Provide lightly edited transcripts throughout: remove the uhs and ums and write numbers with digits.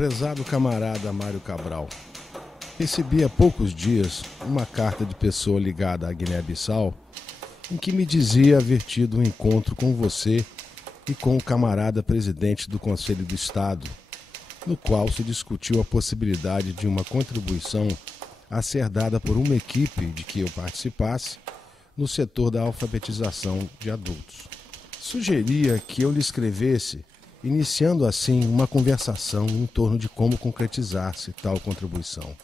Prezado camarada Mário Cabral, recebi há poucos dias uma carta de pessoa ligada à Guiné-Bissau em que me dizia haver tido um encontro com você e com o camarada presidente do Conselho do Estado, no qual se discutiu a possibilidade de uma contribuição a ser dada por uma equipe de que eu participasse no setor da alfabetização de adultos. Sugeria que eu lhe escrevesse, iniciando assim uma conversação em torno de como concretizar-se tal contribuição.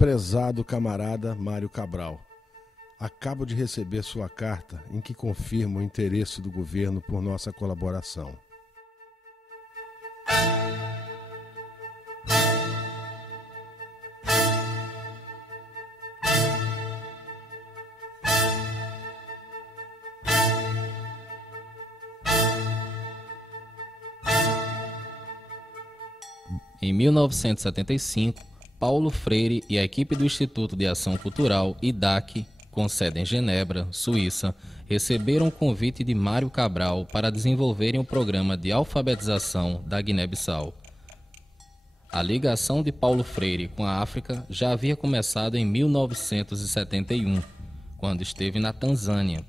Prezado camarada Mário Cabral, acabo de receber sua carta em que confirma o interesse do governo por nossa colaboração. Em 1975, Paulo Freire e a equipe do Instituto de Ação Cultural, IDAC, com sede em Genebra, Suíça, receberam o convite de Mário Cabral para desenvolverem o programa de alfabetização da Guiné-Bissau. A ligação de Paulo Freire com a África já havia começado em 1971, quando esteve na Tanzânia.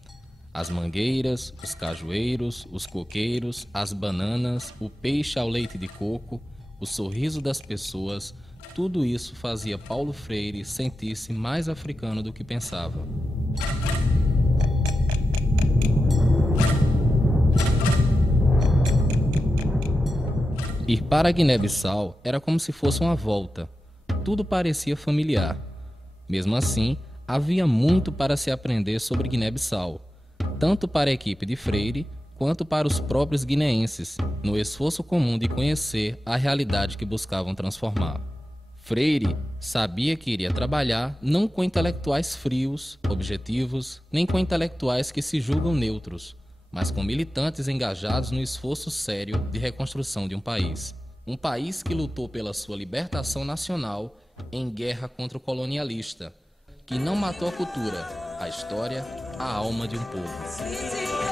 As mangueiras, os cajueiros, os coqueiros, as bananas, o peixe ao leite de coco, o sorriso das pessoas, tudo isso fazia Paulo Freire sentir-se mais africano do que pensava. Ir para a Guiné-Bissau era como se fosse uma volta. Tudo parecia familiar. Mesmo assim, havia muito para se aprender sobre Guiné-Bissau, tanto para a equipe de Freire quanto para os próprios guineenses, no esforço comum de conhecer a realidade que buscavam transformar. Freire sabia que iria trabalhar não com intelectuais frios, objetivos, nem com intelectuais que se julgam neutros, mas com militantes engajados no esforço sério de reconstrução de um país. Um país que lutou pela sua libertação nacional em guerra contra o colonialista, que não matou a cultura, a história, a alma de um povo.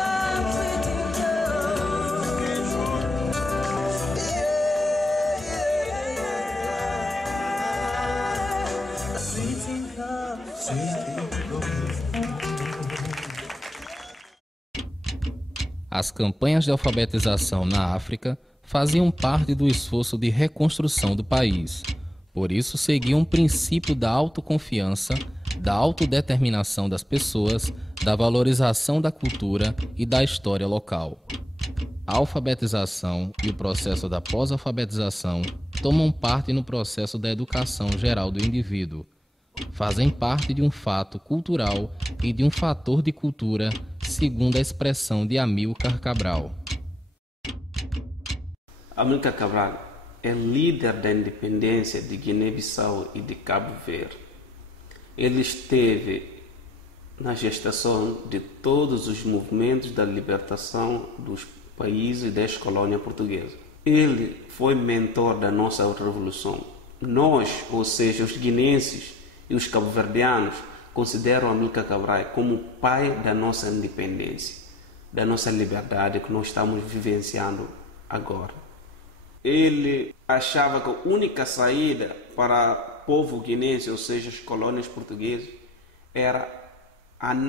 As campanhas de alfabetização na África faziam parte do esforço de reconstrução do país. Por isso, seguiam o princípio da autoconfiança, da autodeterminação das pessoas, da valorização da cultura e da história local. A alfabetização e o processo da pós-alfabetização tomam parte no processo da educação geral do indivíduo. Fazem parte de um fato cultural e de um fator de cultura, segundo a expressão de Amílcar Cabral. Amílcar Cabral é líder da independência de Guiné-Bissau e de Cabo Verde. Ele esteve na gestação de todos os movimentos da libertação dos países da ex-colônia portuguesa. Ele foi mentor da nossa revolução. Nós, ou seja, os guineenses e os cabo-verdianos, consideram Amílcar Cabral como o pai da nossa independência, da nossa liberdade que nós estamos vivenciando agora. Ele achava que a única saída para o povo guinense, ou seja, as colônias portuguesas, era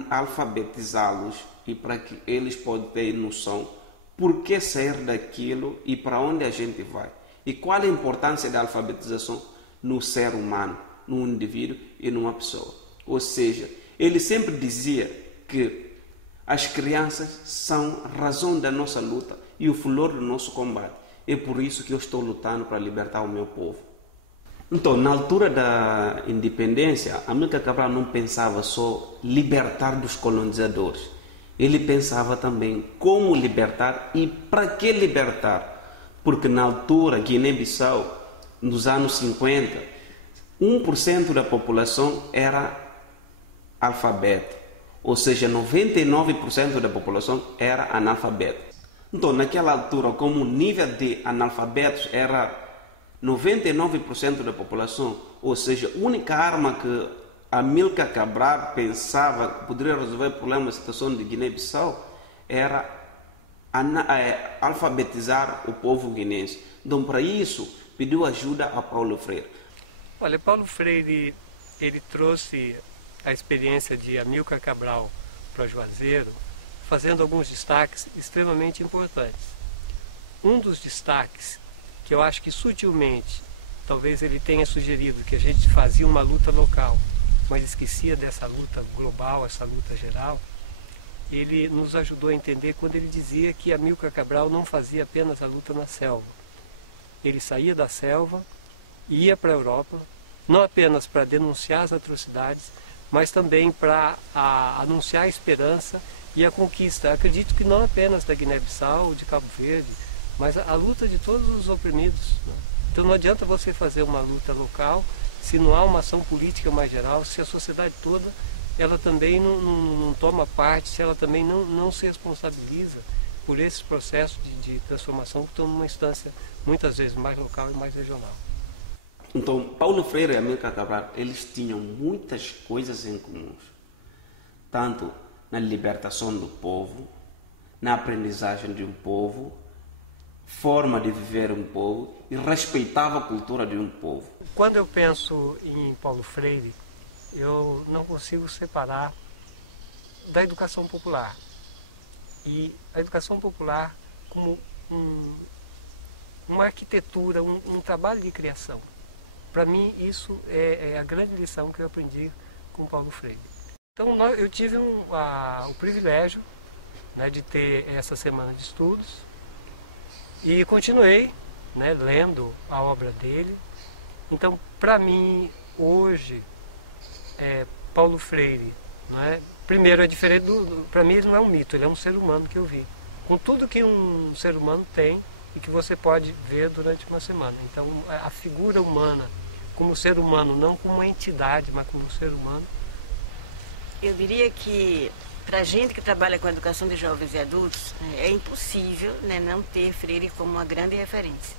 alfabetizá-los e para que eles possam ter noção por que sair daquilo e para onde a gente vai. E qual a importância da alfabetização no ser humano, no indivíduo e numa pessoa. Ou seja, ele sempre dizia que as crianças são a razão da nossa luta e o flor do nosso combate. É por isso que eu estou lutando para libertar o meu povo. Então, na altura da independência, Amílcar Cabral não pensava só libertar dos colonizadores. Ele pensava também como libertar e para que libertar. Porque na altura, Guiné-Bissau, nos anos 50, 1% da população era alfabeto. Ou seja, 99% da população era analfabeto. Então, naquela altura, como o nível de analfabetos era 99% da população, ou seja, a única arma que Amílcar Cabral pensava que poderia resolver o problema da situação de Guiné-Bissau era alfabetizar o povo guinense. Então, para isso, pediu ajuda a Paulo Freire. Olha, Paulo Freire, ele trouxe a experiência de Amílcar Cabral para Juazeiro, fazendo alguns destaques extremamente importantes. Um dos destaques, que eu acho que sutilmente, talvez ele tenha sugerido que a gente fazia uma luta local, mas esquecia dessa luta global, essa luta geral, ele nos ajudou a entender quando ele dizia que Amílcar Cabral não fazia apenas a luta na selva. Ele saía da selva, ia para a Europa, não apenas para denunciar as atrocidades, mas também para anunciar a esperança e a conquista. Acredito que não apenas da Guiné-Bissau, de Cabo Verde, mas a luta de todos os oprimidos. Então não adianta você fazer uma luta local se não há uma ação política mais geral, se a sociedade toda ela também não toma parte, se ela também não se responsabiliza por esses processos de transformação que estão numa instância muitas vezes mais local e mais regional. Então, Paulo Freire e Amílcar Cabral, eles tinham muitas coisas em comum, tanto na libertação do povo, na aprendizagem de um povo, forma de viver um povo e respeitava a cultura de um povo. Quando eu penso em Paulo Freire, eu não consigo separar da educação popular. E a educação popular como uma arquitetura, um trabalho de criação. Para mim, isso é a grande lição que eu aprendi com Paulo Freire. Então, eu tive o privilégio, né, de ter essa semana de estudos e continuei, né, lendo a obra dele. Então, para mim, hoje, Paulo Freire, né, primeiro é diferente para mim ele não é um mito, ele é um ser humano que eu vi. Com tudo que um ser humano tem e que você pode ver durante uma semana. Então, a figura humana, como ser humano, não como uma entidade, mas como ser humano. Eu diria que, para a gente que trabalha com a educação de jovens e adultos, é impossível, né, não ter Freire como uma grande referência.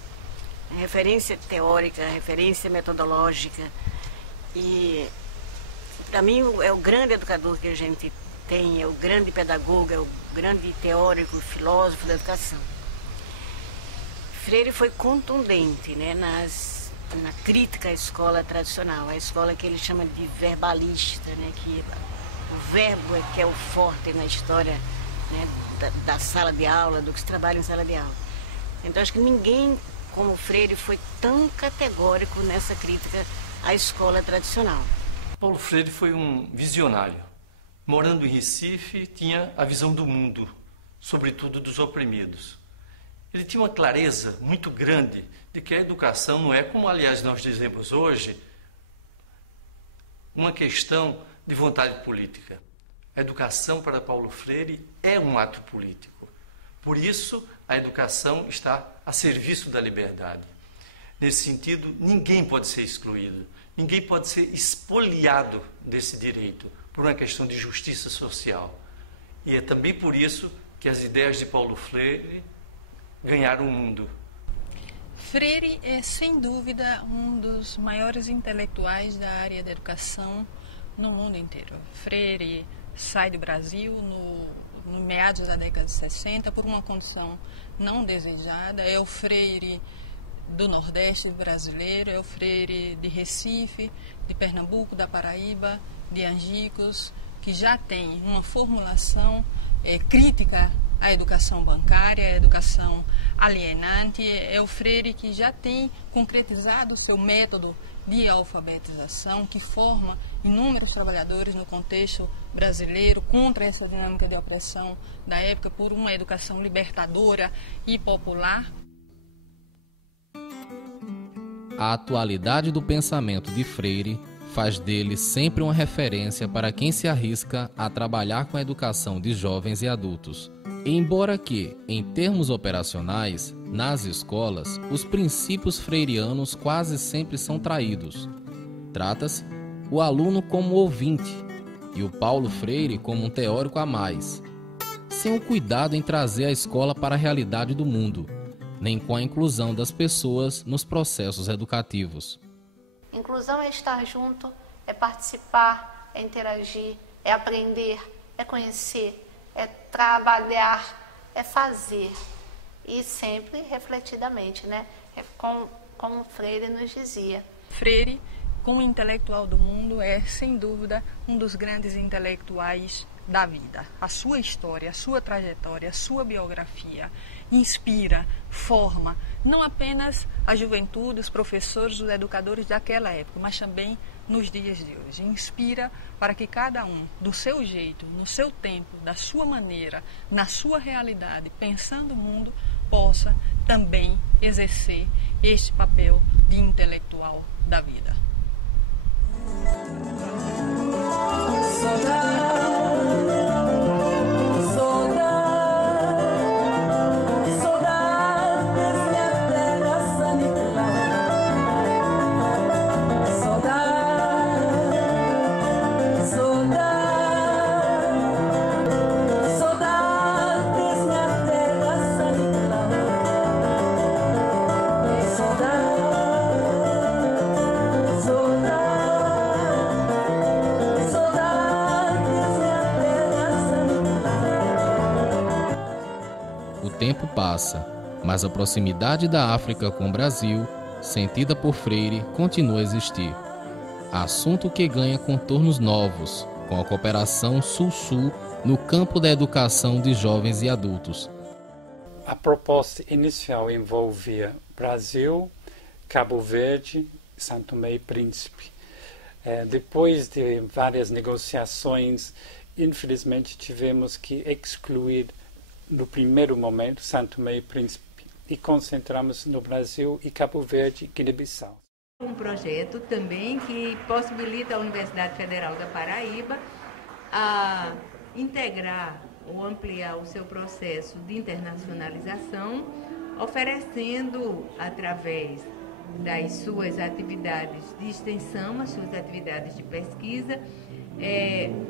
Referência teórica, referência metodológica. E, para mim, é o grande educador que a gente tem, é o grande pedagogo, é o grande teórico, filósofo da educação. Freire foi contundente, né, na crítica à escola tradicional, a escola que ele chama de verbalista, né, que o verbo é que é o forte na história, né, da sala de aula, do que se trabalha em sala de aula. Então acho que ninguém como Freire foi tão categórico nessa crítica à escola tradicional. Paulo Freire foi um visionário. Morando em Recife, tinha a visão do mundo, sobretudo dos oprimidos. Ele tinha uma clareza muito grande de que a educação não é, como aliás nós dizemos hoje, uma questão de vontade política. A educação para Paulo Freire é um ato político, Por isso, a educação está a serviço da liberdade. Nesse sentido, ninguém pode ser excluído, ninguém pode ser expoliado desse direito, por uma questão de justiça social. E é também por isso que as ideias de Paulo Freire ganharam o mundo. Freire é, sem dúvida, um dos maiores intelectuais da área da educação no mundo inteiro. Freire sai do Brasil no meados da década de 60 por uma condição não desejada. É o Freire do Nordeste brasileiro, é o Freire de Recife, de Pernambuco, da Paraíba, de Angicos, que já tem uma formulação crítica à educação bancária, à educação alienante. É o Freire que já tem concretizado o seu método de alfabetização, que forma inúmeros trabalhadores no contexto brasileiro contra essa dinâmica de opressão da época, por uma educação libertadora e popular. A atualidade do pensamento de Freire faz dele sempre uma referência para quem se arrisca a trabalhar com a educação de jovens e adultos. Embora que, em termos operacionais, nas escolas, os princípios freirianos quase sempre são traídos. Trata-se o aluno como ouvinte e o Paulo Freire como um teórico a mais, sem o cuidado em trazer a escola para a realidade do mundo, nem com a inclusão das pessoas nos processos educativos. Inclusão é estar junto, é participar, é interagir, é aprender, é conhecer, é trabalhar, é fazer. E sempre refletidamente, né? Como Freire nos dizia. Freire, como intelectual do mundo, é, sem dúvida, um dos grandes intelectuais da vida. A sua história, a sua trajetória, a sua biografia inspira, forma, não apenas a juventude, os professores, os educadores daquela época, mas também nos dias de hoje. Inspira para que cada um, do seu jeito, no seu tempo, da sua maneira, na sua realidade, pensando o mundo, possa também exercer este papel de intelectual da vida. O tempo passa, mas a proximidade da África com o Brasil, sentida por Freire, continua a existir. Assunto que ganha contornos novos, com a cooperação Sul-Sul no campo da educação de jovens e adultos. A proposta inicial envolvia Brasil, Cabo Verde, São Tomé e Príncipe. Depois de várias negociações, infelizmente tivemos que excluir no primeiro momento São Tomé e Príncipe e concentramos no Brasil e Cabo Verde e Guiné-Bissau. Um projeto também que possibilita a Universidade Federal da Paraíba a integrar ou ampliar o seu processo de internacionalização, oferecendo, através das suas atividades de extensão, as suas atividades de pesquisa,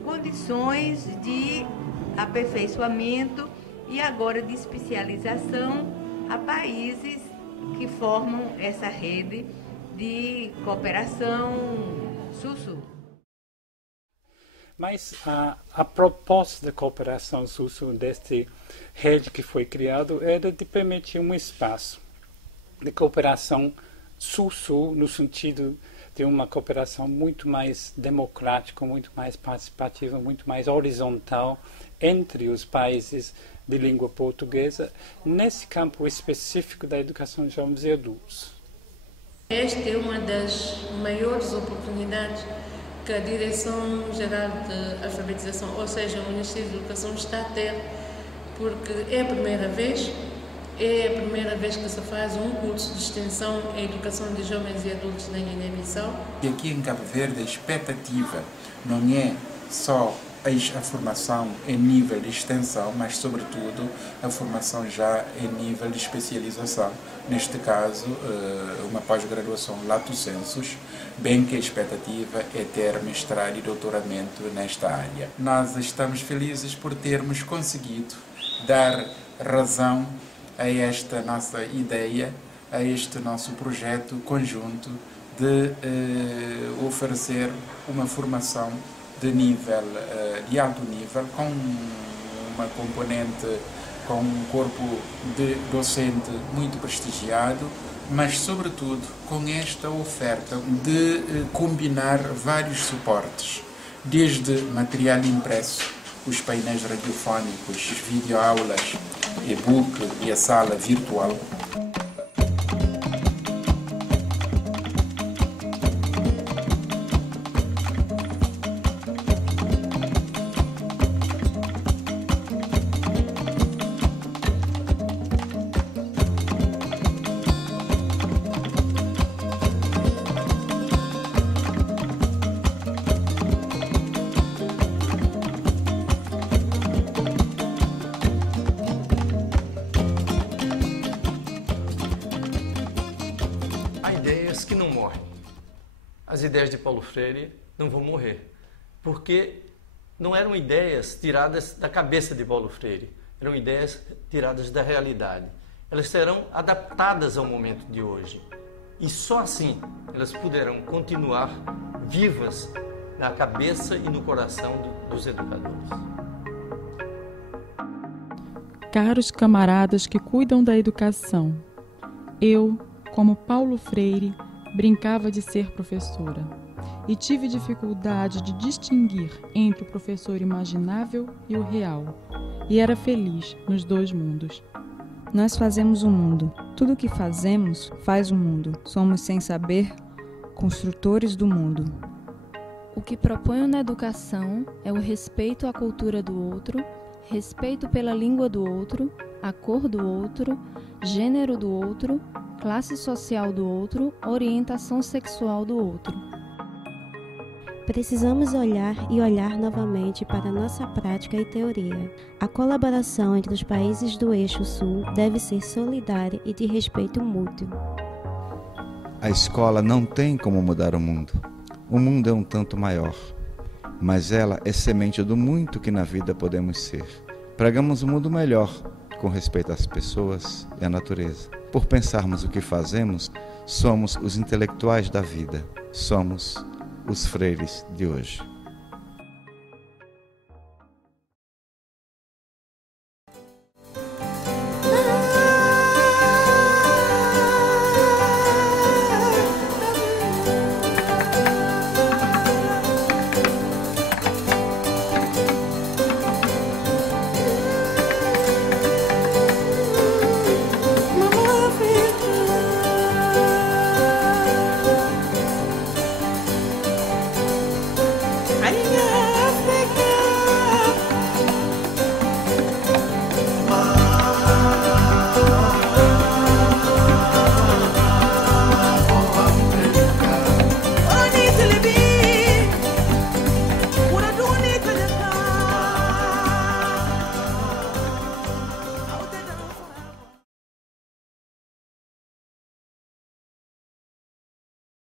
condições de aperfeiçoamento e agora de especialização a países que formam essa rede de cooperação Sul-Sul. Mas a proposta de cooperação Sul-Sul desta rede que foi criada era de permitir um espaço de cooperação Sul-Sul no sentido de uma cooperação muito mais democrática, muito mais participativa, muito mais horizontal entre os países de língua portuguesa, nesse campo específico da educação de jovens e adultos. Esta é uma das maiores oportunidades que a Direção-Geral de Alfabetização, ou seja, o Ministério da Educação, está a ter, porque é a primeira vez que se faz um curso de extensão em educação de jovens e adultos na Guiné-Bissau. E aqui em Cabo Verde a expectativa não é só a formação em nível de extensão, mas sobretudo a formação já em nível de especialização. Neste caso, uma pós-graduação lato sensus, bem que a expectativa é ter mestrado e doutoramento nesta área. Nós estamos felizes por termos conseguido dar razão a esta nossa ideia, a este nosso projeto conjunto de oferecer uma formação de alto nível, com uma componente, com um corpo de docente muito prestigiado, mas sobretudo com esta oferta de combinar vários suportes, desde material impresso, os painéis radiofónicos, videoaulas, e-book e a sala virtual. As ideias de Paulo Freire não vão morrer, porque não eram ideias tiradas da cabeça de Paulo Freire, eram ideias tiradas da realidade. Elas serão adaptadas ao momento de hoje e só assim elas poderão continuar vivas na cabeça e no coração dos educadores. Caros camaradas que cuidam da educação, eu, como Paulo Freire, brincava de ser professora e tive dificuldade de distinguir entre o professor imaginável e o real, e era feliz nos dois mundos. Nós fazemos o mundo. Tudo o que fazemos faz o mundo. Somos, sem saber, construtores do mundo. O que proponho na educação é o respeito à cultura do outro, respeito pela língua do outro, a cor do outro, gênero do outro, classe social do outro, orientação sexual do outro. Precisamos olhar e olhar novamente para nossa prática e teoria. A colaboração entre os países do Eixo Sul deve ser solidária e de respeito mútuo. A escola não tem como mudar o mundo. O mundo é um tanto maior, mas ela é semente do muito que na vida podemos ser. Pregamos um mundo melhor, com respeito às pessoas e à natureza. Por pensarmos o que fazemos, somos os intelectuais da vida, somos os freires de hoje. Arinha!